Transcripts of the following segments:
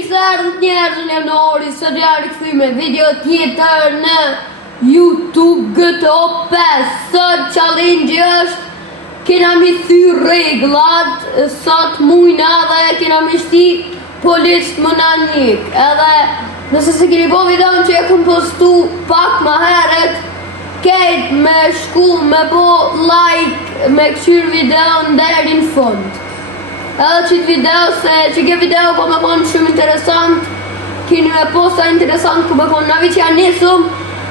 Mirë se ardhët njerëzën e Nori, së gjarë këthy me video tjetër në YouTube GTO 5. Sot challenge është, kena mi thy reglat, sot mujna dhe kena mi shti policët më në njëk. Edhe nëse se keni po videon që e këm postu pak ma heret, kejt me shku me po like, me këqyr videon deri në fund. Edhe qëtë video, se që ke video po me konë shumë interesant, kini me posta interesant ku me konë navi që janë nisëm,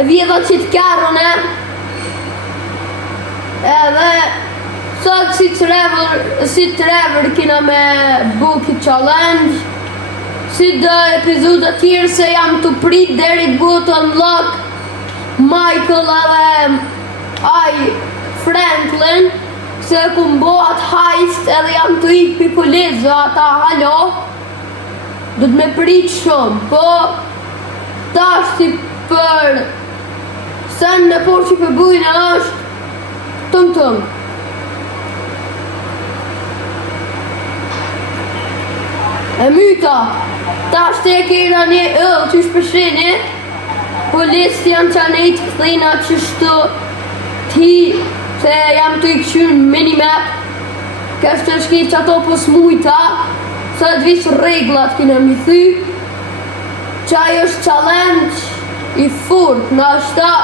e vjedha qëtë kjarën e. Edhe, sot si Trevor kina me buki challenge, si dhe epizodet tjërë se jam të prit deri të butë unlock Michael edhe Franklin, se kum boat heist edhe jam të ikë për policë, ata halo, du të me prit shumë, po tash si për sen në por që për bujnë është tëm. E myta, tash të e kena një ëllë që shpëshini, policë janë që nejtë këthina që shtë ti, se jam të i këshyrë minimap, kështë të shkit që ato pës mujta, se të vishë reglat kina mi thy, që ajo është challenge i furt, në është ta,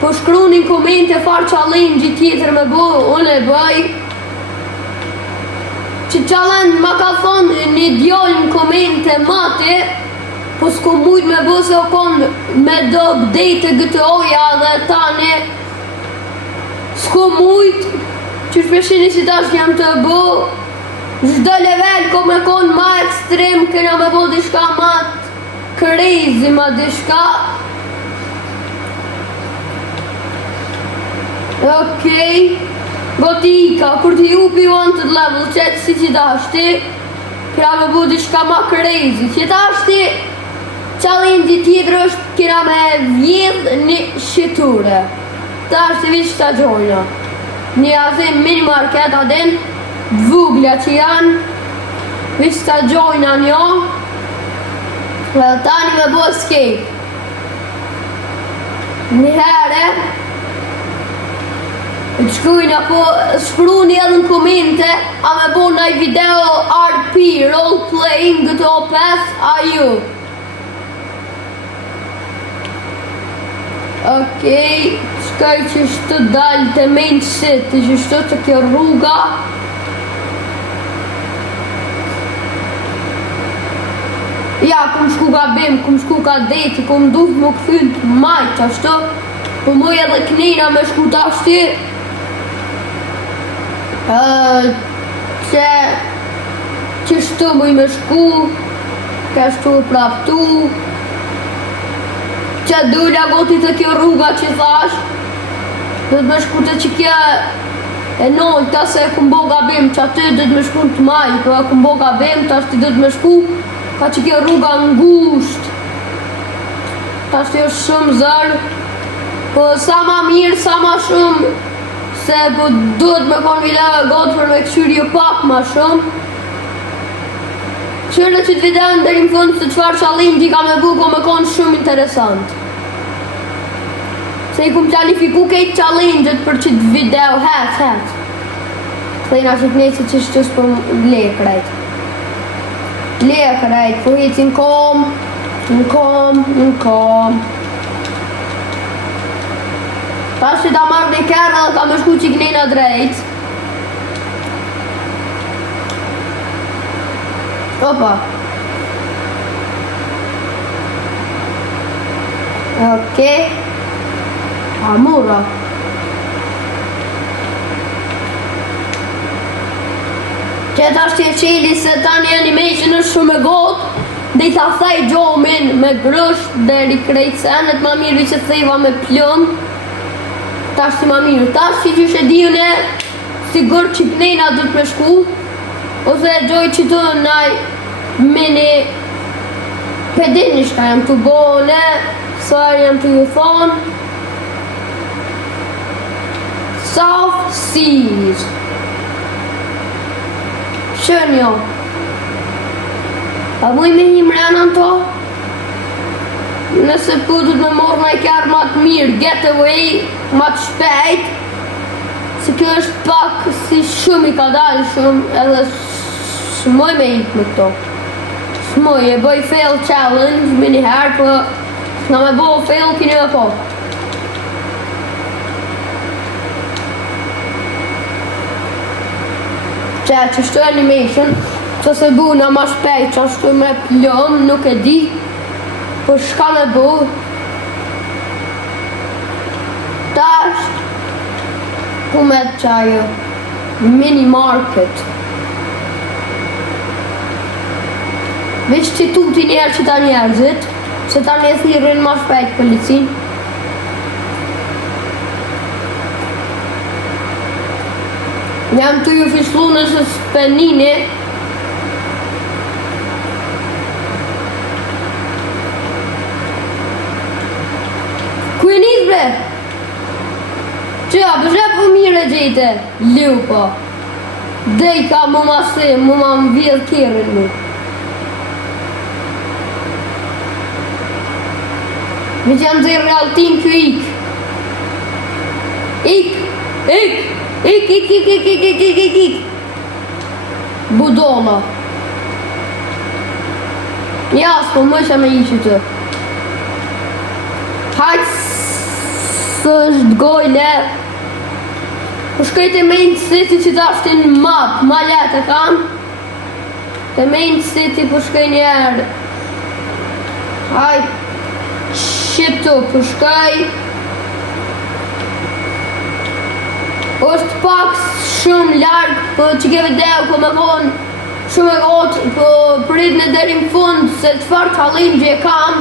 po shkru një komente farë challenge i tjetër me bu, unë e bëj, që challenge ma ka thonë një djollë në komente mati, po s'ko mujt me bu se o konë me do update GTO-ja dhe tani, s'ko mujt, që shpeshini si tash jam të bu, zhdo level ko me konë ma ekstrem, këna me bu dishka ma crazy, ma dishka. Okej, gotika, kur ti upi wanted level, qëtë si që dashti, këna me bu dishka ma crazy, që dashti, challenge tjetër është këna me vjedh një shiture. Ta është të vishë të gjojna. Një azim mini market adin, dvuglia që janë, vishë të gjojna njo, dhe tani me bo escape. Një herë, të shkrujnë apo shkrujnë edhe në komente, a me bo nëj video RP, roleplaying GTO 5, a ju. Okej, shkaj që shtë dalë të main city, që shtë të kjo rruga. Ja, kum shku gabim, kum shku ka deti, kum duhet më këthyn të majtë, ashtë, po moj edhe knina me shku të ashti. Që shtë mëj me shku, ka shtu e praptu. Që dulla goti të kjo rruga që thash, dhe të me shku të që kja e nolta se e kumbo gabim, që aty dhe të me shku të maj, po e kumbo gabim, të ashtë dhe të me shku, ka që kjo rruga ngusht, të ashtë jo shumë zërë, po sa ma mirë, sa ma shumë, se po duhet me konë video e gotë për me këshyri jo pak ma shumë. Qërë që të videon dhe në fund se qëfar challenge i ka me bu, ko me konë shumë interesant. Se i kum planifiku kejt challenge-et për qëtë video, hec. Thejna që të nejtë që shqës për lekrejt. Lekrejt, po hitë në kom. Ta që ta marrë dhe kërë dhe ka me shku që i knejna drejt. Opa. Okej. Amura. Qëtë ashtë e qeli se tani animation është shumë e gotë, dhe i ta thej gjomin me grësht dhe rikrejt senet ma mirë vi që thejva me plëm. Ta ashtë ma mirë. Ta ashtë që që dhjune, sigur që knejna dhët me shku, ose e gjoj që të naj mini pedini shka jam të bone, sërë jam të ju thonë, South Seas. Shënjo. A muj me një mrenë në to? Nëse po du të me morë në i kërë ma të mirë, getaway, ma të shpejt, se kjo është pak si shumë i ka dalë shumë, edhe shmoj me ikë me këto. Shmoj, e bëj fail challenge, me një herë, për nga me bëj fail, kini me po. Që shtu animation, që se bu në ma shpejt, që shtu me plëm, nuk e di, për shka me bu. Tash, ku me të qajo, mini market. Veç që tuti njerë që ta njerëzit, se ta një thirën ma shpejt policin. Jam të ju fishlu nëse s'penini. Ku e njës bre? Qëja, përshë për mire gjejte, liu po. Dej ka mu ma se, mu ma më vjedh kjerën mu. Me që jam zirë realtin kjo ik. Ik. Budola. Ja, s'po më isha me ishi të. Hajtë së është gojle. Po shkojt e main city që ta është në map, ma letë e kam. Te main city po shkoj njerë. Hajtë. Shqiptu, po shkoj. është pak shumë largë, për që ke video, për me konë shumë e gotë, për prit në derin fund, se të farë talim që e kam,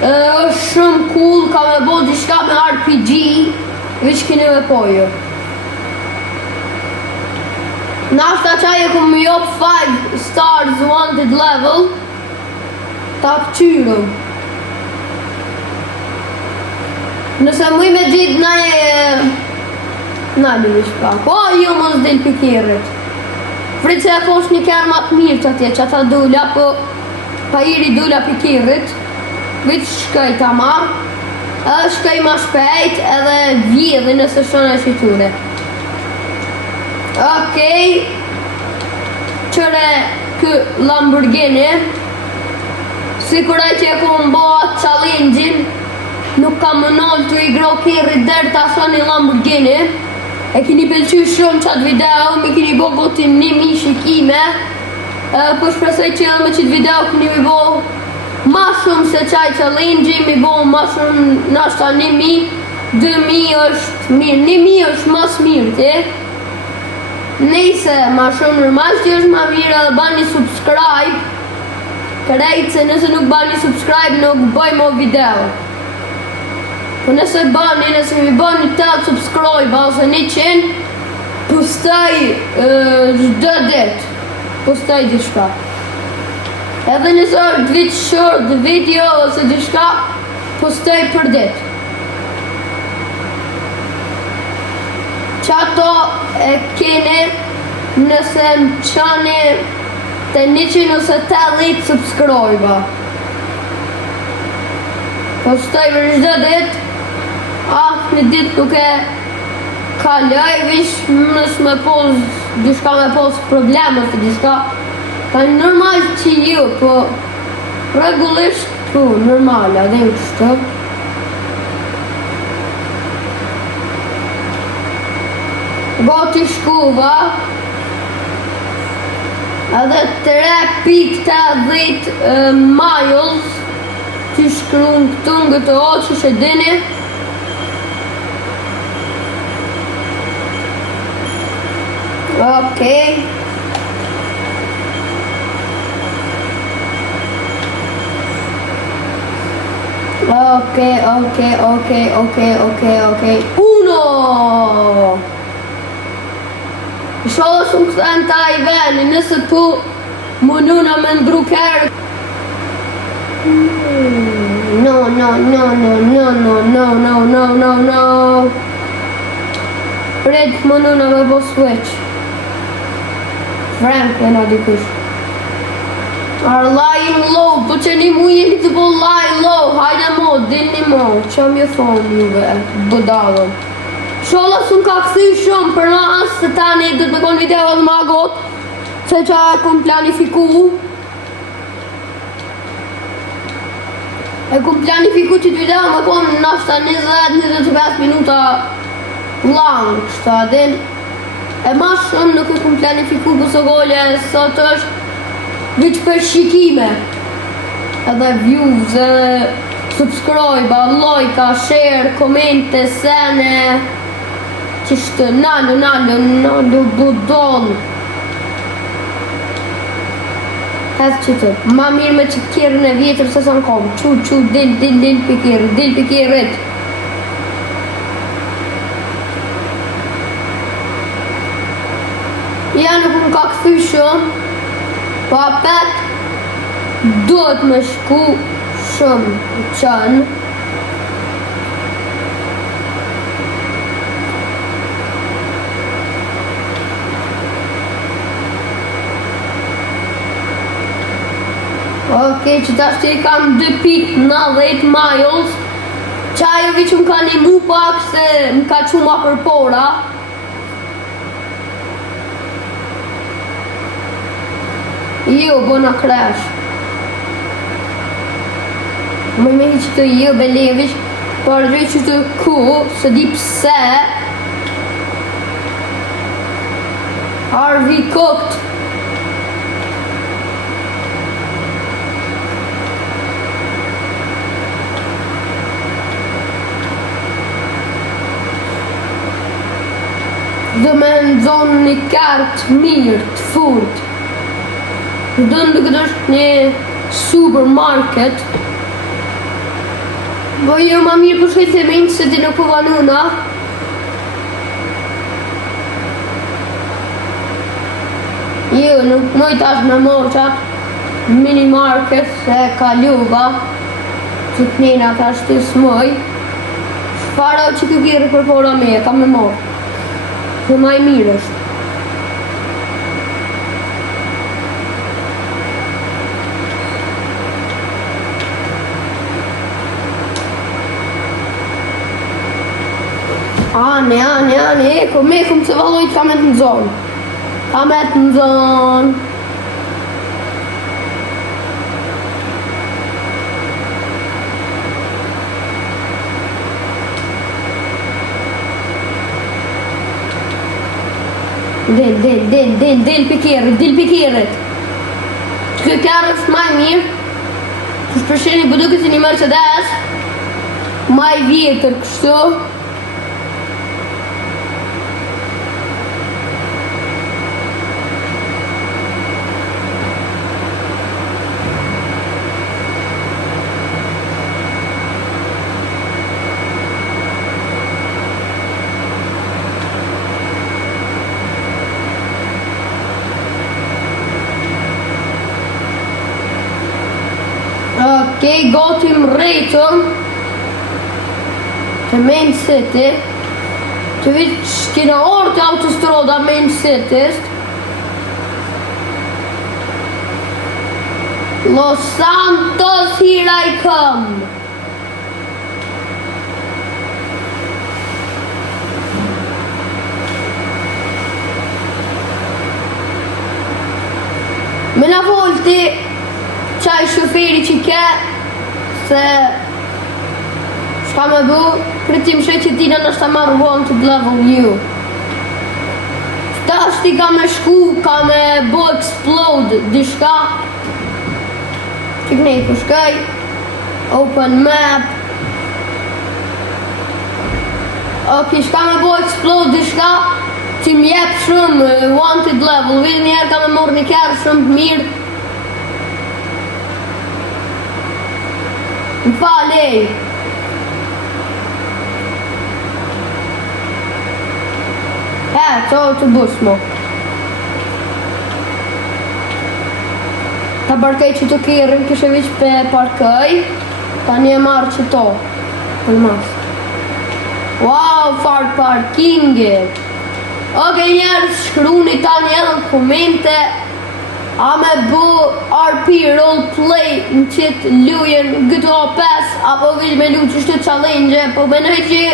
është shumë cool, ka me bo dishka me RPG, vish kini me pojo. Nashta qaj e ku më jop 5 stars wanted level, ta pëqyru. Nëse muj me gjitë na e... Na një shpak, o ju mos del për kjerët. Fritë se e fosh një kjerë ma të mirë që atje, që ata dula, po pa iri dula për kjerët. Vitë shkaj ta ma, edhe shkaj ma shpejt edhe vjedhe nëse shone e shiture. Okej, qëre kë Lamborghini, sikuraj që e ku më bëha challenge-in, nuk ka më nëllë të i gro kjerët dherë ta shoni Lamborghini. E kini pëlqy shumë qatë video, mi kini bo gotin 1000 shikime. Po shpresoj që edhe me qëtë video kini mi bo ma shumë se qaj challenge, mi bo ma shumë nashta 1000, 2000 është mirë, 1000 është mas mirë ti. Nëse ma shumë normal që është ma mirë edhe bani subscribe. Kërejtë se nëse nuk bani subscribe nuk bëj mo video. Po nëse mi bani të subscribe ose 100, postaj çdo ditë, postaj diçka. Edhe nëse është vit short video ose diçka, postaj për ditë. Qato e kene nëse më qani të 100 ose 80 subscribe. Postaj për çdo ditë. Një ditë nuk e kaloj, vish nësë me pos, dishka me pos problemet të dishka. Ka normal që ju, po regullisht, po normal, adhe u kështë. Gati shkuva, edhe 3.80 miles, që shkru në këtu në këtë o që shë dini. Okej. Uno! Shola shumë këtën ta i veni, nëse po më nuna me ndru kërë. No. Prit më nuna me bo switch. Frank e na dikush. Lying low, po që një mu jeni të po lie low, hajde mo, dilni mo, që më thonë juve, budallën. Sholla s'un ka këthy shumë, për mas se tani dhëtë me konë video dhe ma gotë, se që e kom planifiku. E kom planifiku që të video me konë nashta 20-25 minuta lang, kështa din. E ma shumë nuk e kom planifiku kësë gole, sot është veç për shikime, edhe views, subscribe, like, share, komente, sene, qishtë nalë, budon. Hes që të, ma mirë me që kjerën e vjetër se sa në kom, qu, dil pikirit. Ja nuk më ka këthy shumë, po apet duhet me shku shumë qënë. Okej, që ta shtë i kam 2.90 miles, që ajo vi që më ka një mu pak se më ka që ma për pora. Jo, bona crash. Më me që të jo belevish, por dhe që të ku, së di pse. Harvey cooked. Dhe me nëzonë një kartë mirë, të furt. Dënë duke të është një supermarket. Po jo ma mirë për shkejtë e mintë se ti nuk po vanuna. Jo, nuk mëjt ashtë me morë qatë mini market se ka luba që të njëna të ashtë të smoj. Shfara që të kjerë për pora me, ka me morë. Që ma i mirë është. Ane, ekom të valojt kamet në zonë. Kamet në zonë. Del pikirit. Këtë kjarës maj mirë. Që shpërsheni bëdukës i një Mercedes. Maj vjetër kështu. Okej, gotim rejtëm të Main City. Të vitë kina orë të autostroda Main City. Los Santos, here I come. Me na volti qaj shoferi që ke se shka me bu pretty më shë që tina nështë ta marrë wanted level ju. Ta është i ka me shku, ka me bu explode dishka që kënej ku shkaj open map. Ok, shka me bu explode dishka që më jep shumë wanted level. Vidë njerë ka me morë një kjarë shumë mirë. Më falej. Co të bus mo. Ta parkej që të kjerën kështë vish për parkej. Ta një marë që to. Për mas. Wow, far parkingit. Ok njerës, shkruni ta një në komente A me bu RP roleplay në qitë lujen GTA 5 apo vish me lu qështë challenge, po menoj që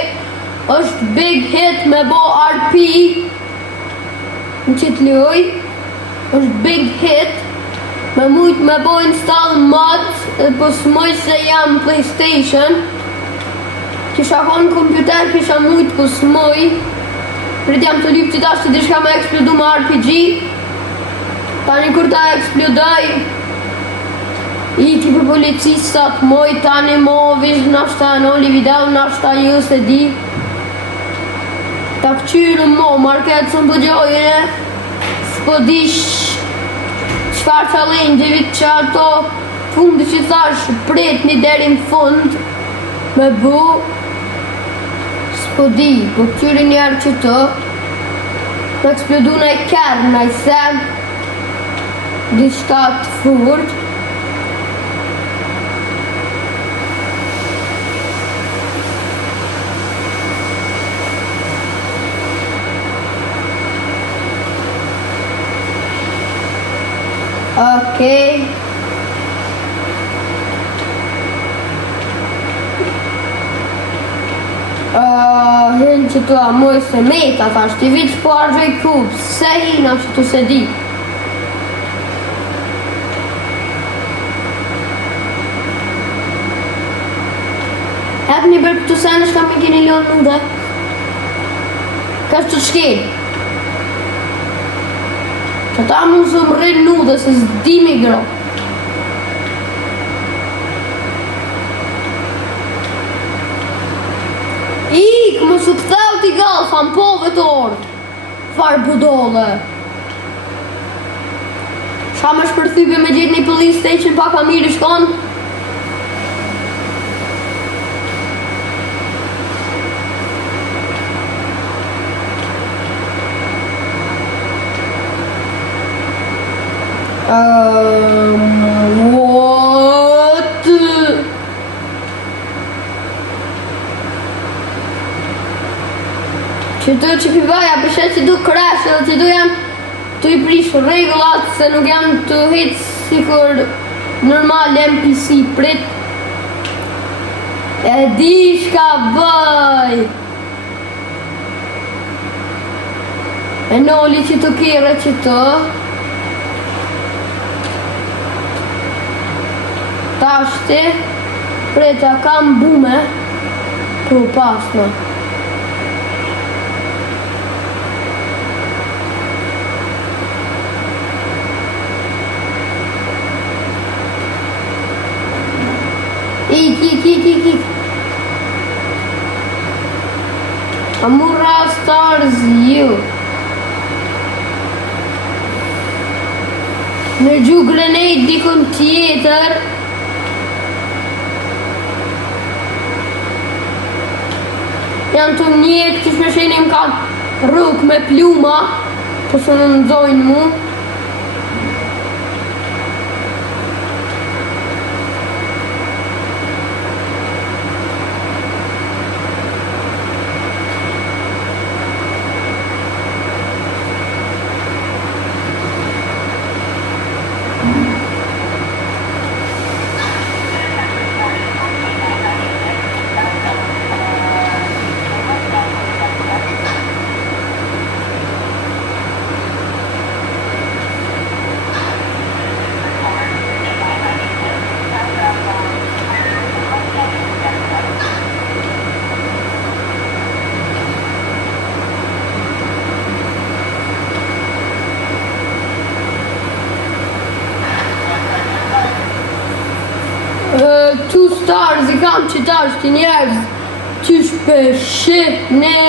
është big hit me bo RP në qitë luj, është big hit, me mujt me bo install mods, po s'moj se jam PlayStation, kisha konë kompjuter, kisha mujt po s'moj, prit jam të lyp që tash që dishka me eksplodu me RPG, tani kur ta eksplodoj, iki për policisat, moj tani mo vish nashta noli video, nashta ju se di, ta këqyrë mo, market së më bëgjojë, s'po dish qfar challenge-evit që ato fundi që thash prit një deri në fund, me bu, s'po di, po këqyrë njerë që të, me eksplodu në e kërë, në i sem, diçka të furt. Okej. Hën që të amoj se meta, thash, t'i vitë po argjoj kub, se hina që të se di. Hep një bërë këtu sene shka me keni leon nude. Ka që të shkel. Që ta mund së më rrinë nude se s'di mi gro. Ik, më së këtheu t'i gallë, fan pove të orë. Farë budole. Qa me shpërthype me gjithë një police station pa ka mirë i shkonë. What? Që du që pivaja përshet që du crash edhe që du jam të i prish regullat se nuk jam të hitë sikur normal NPC prit. E di shka bëj. E noli që të kire që të. Tashti, preta kam bume, po pasma. Ik. Amura stars you. Në gju grenade dikon tjetër. Janë të njëtë kish me shenim ka rrug me pluma, po së në nëzojnë mu. Two stars I kam që ta është njerëz që shpeshit ne.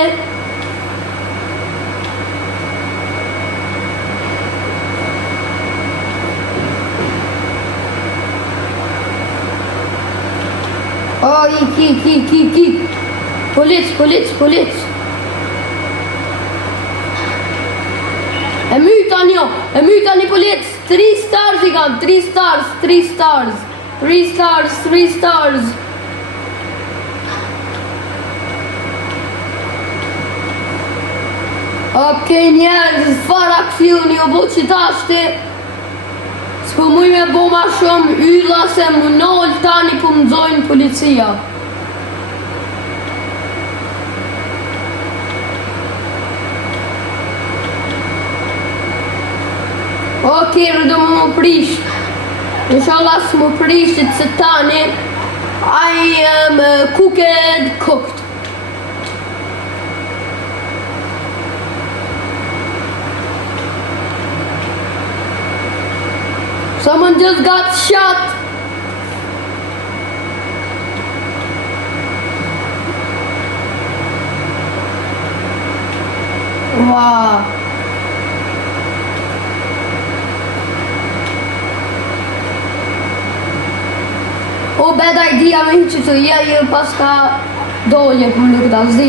Ik. Polic. E myta një polic. 3 stars I kam, 3 stars. 3 stars. Ok njerëz, far aksioni o bo që tashti. S'po muj me bo ma shumë ylla se më nol tani po më nxojnë policia. Okej, do më prish. Inshallah s'më prishit se tani I am cooked. Someone just got shot. Wow. Oh, bad idea me hiç të je pas ka dolje për nuk ta zi.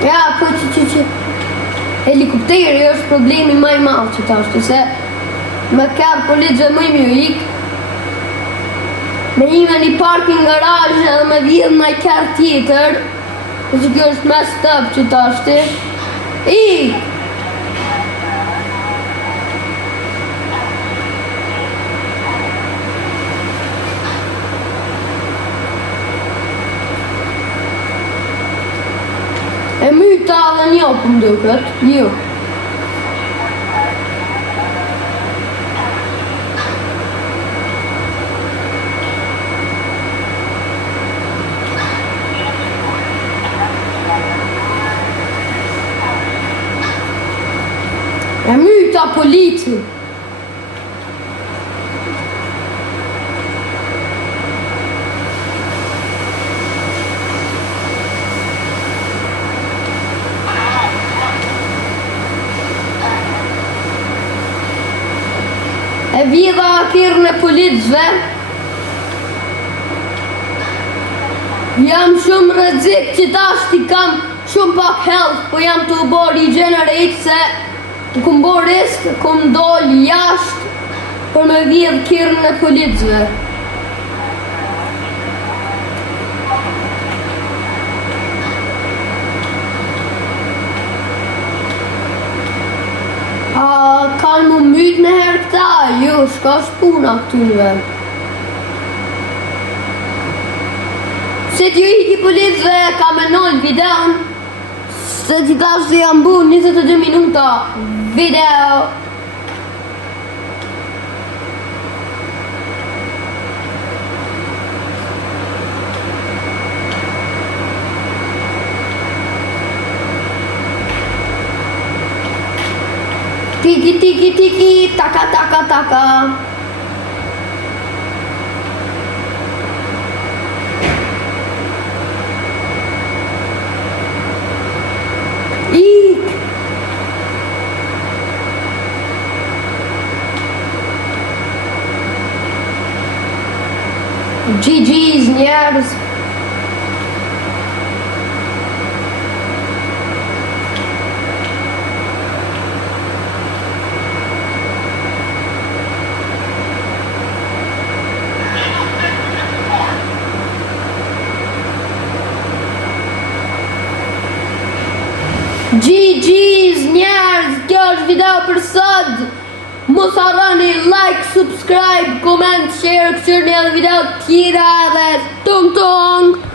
Ja, po që helikopteri është problemi më i madh që tashtë, se me kërë policë më i mirë ik, me ime një parking garage edhe me vjedh në i kërë tjetër, që kjo është messed up që tashtë, ik! E myta dhe një për më duket, një. E myta polici. E vjedha akirën e policëve. Jam shumë rrezik që tash t'i kam shumë pak health, po jam të bo regenerate se kum bo risk, kum dol jashtë për me vjedh akirën e policëve. Kanë më mytë me herë këta, jo, shka shpuna këtyve. Se t'ju iki policëve ka me nol videon, se t'i tash se jam bu 22 minuta video. Tiki, taka. Eek. GG's njerëz. GG's njerëz, kjo është video për sot. Mos harroni like, subscribe, comment, share, kësirni edhe video tjera dhe tung tung.